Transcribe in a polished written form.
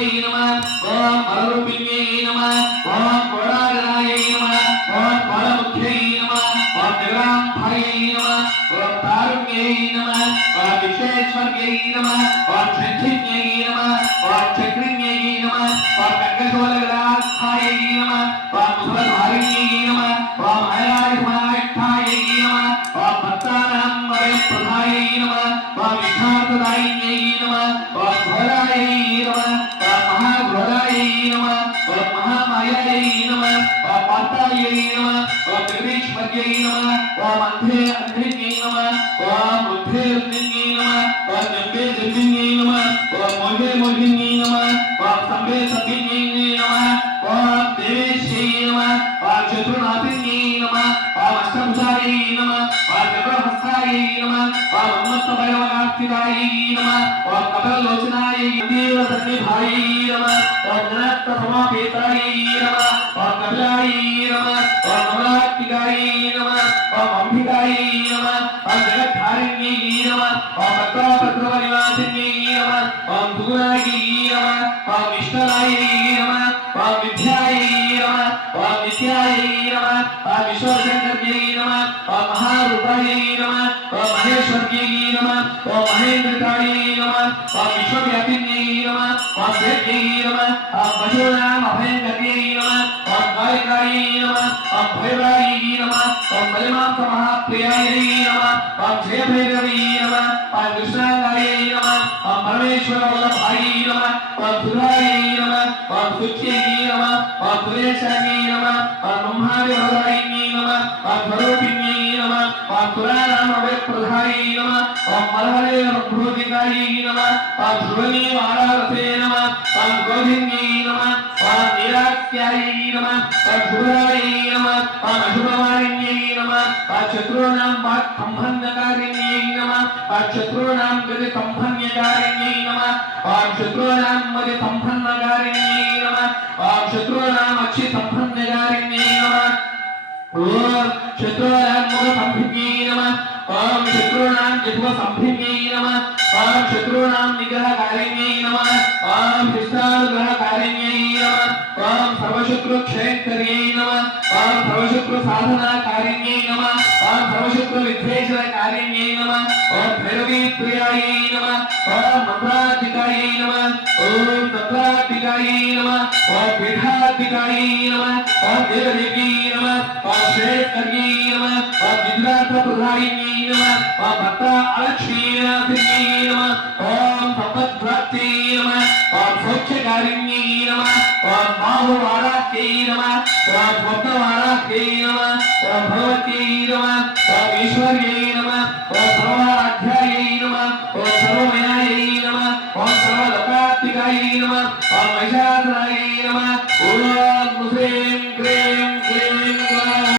कामाख्यै नमः ओम वररूपिण्यै नमः ओम कोडागणायै नमः ओम बालमुख्यै नमः ओम जगदाम्बायै नमः ओम तारुण्यै नमः ओम विश्वेश्वर्यै नमः ओम शंखिन्यै नमः ओम चक्रिण्यै नमः ओम कनकशोलगदास्थायै नमः ओम मुसलधारिण्यै नमः ओम ऐराधिमायठायै नमः ओम भक्तानां वरप्रदायै नमः ओम विघ्नार्थदायिन्यै नमः ओम घोरायै नमः ओम महाघोरायै नमः ओम महामायायै नमः ओम पातायै नमः ओम जगदीश्वर्यै नमः ओम अन्धे अन्धिन्यै नमः ओम बुद्धे बुद्धिन्यै नमः ओम जम्बे जम्बिन्यै नमः ओम मोहे मोहिन्यै नमः ओम संबे संबिन्यै नमः ओम देवेश्यै नमः ओम चतुर्नाथिन्यै नमः ओम अष्टभुजायै नमः ओम चतुर्हस्तायै नमः ओम उन्मत्तभैरवनास्तिदायै नमः ओम कमललोचनायै देवसन्निधायै नमः ओम जनस्तसमापेतायै नमः ओम कपिलायै नमः ओम कमलात्मिकायै नमः ओम अंबिकायै नमः ओम जगद्धारिण्यै नमः ओम भक्तभद्रवनिवासिन्यै नमः ओम दुर्गायै नमः ओम विष्णुलायै नमः ओम विद्यायै नमः ओम नित्यायै नमः ओम विश्वशंकर्यै नमः ओम महारूपायै नमः ओम महेश्वर्यै नमः ओम महेन्द्रकायै नमः ओम विश्वव्यापिन्यै नमः ओम वेद्यै नमः ओम पशूनां अभयंकर्यै नमः ओम कालिकायै नमः ओम भैरवायै नमः ओम बलिमांसमहाप्रियायै नमः ओम जयभैरवी नमः ओम कृष्णांगायै नमः ओम परमेश्वरवल्लभायै नमः ओम सुधायै नमः ओम सुच्यै नमः ओम सुरेशायै नमः ओम ब्रह्मादिवरदायै नमः ओम स्वरूपिण्यै नमः ओम पुराणामवयप्रदायै नमः ओम मलहरे रघुभूतिकायै नमः ओम ध्रुवनी वारारसे नमः ओम गोविन्दै नमः ओम नीलाक्ष्यायै नमः ओम शुभरायै नमः ओम अशुभवारिण्यै नमः ओम शत्रूणां वाक्सम्बन्धकारिण्यै नमः ओम शत्रूणां गतिसम्बन्धकारिण्यै नमः ओम शत्रूणां मदिसम्बन्धकारिण्यै नमः ओम शत्रूणां अक्षिसम्बन्धकारिण्यै नमः ओम शत्रूणां मुखसंभिन्यै नमः ओम शत्रूणां जिह्वसंभिन्यै नमः ओम शत्रूणां निग्रहकारिण्यै नमः ओम शिष्टानुग्रहकारिण्यै नमः ओम सर्वशत्रुक्षयंकर्यै नमः ओम सर्वशत्रुसाधनाकारिण्यै नमः ओम सर्वशत्रुविद्वेषकारिण्यै नमः ओम भैरवीप्रियायै नमः ओम मन्त्राधिकायै नमः ओम तत्राधिकायै नमः ओम पीठाधिकायै नमः ओम देवदेव्यै नमः ओम श्रेयस्कर्यै नमः ओम विद्यार्थप्रदायिन्यै नमः ओम भक्ता अलक्ष्मीनाथिन्यै नमः ओम संपद्भक्त्यै नमः ओम सौख्यकारिण्यै नमः ओम बाहुवाराह्यै नमः ओम भक्तवाराह्यै नमः ओम भगवत्यै नमः ओम ईश्वर्यै नमः ओम सर्वाराध्यायै नमः ओम सर्वमयायै नमः ओम सर्वलोकात्मिकायै नमः ओम महिषासुरायै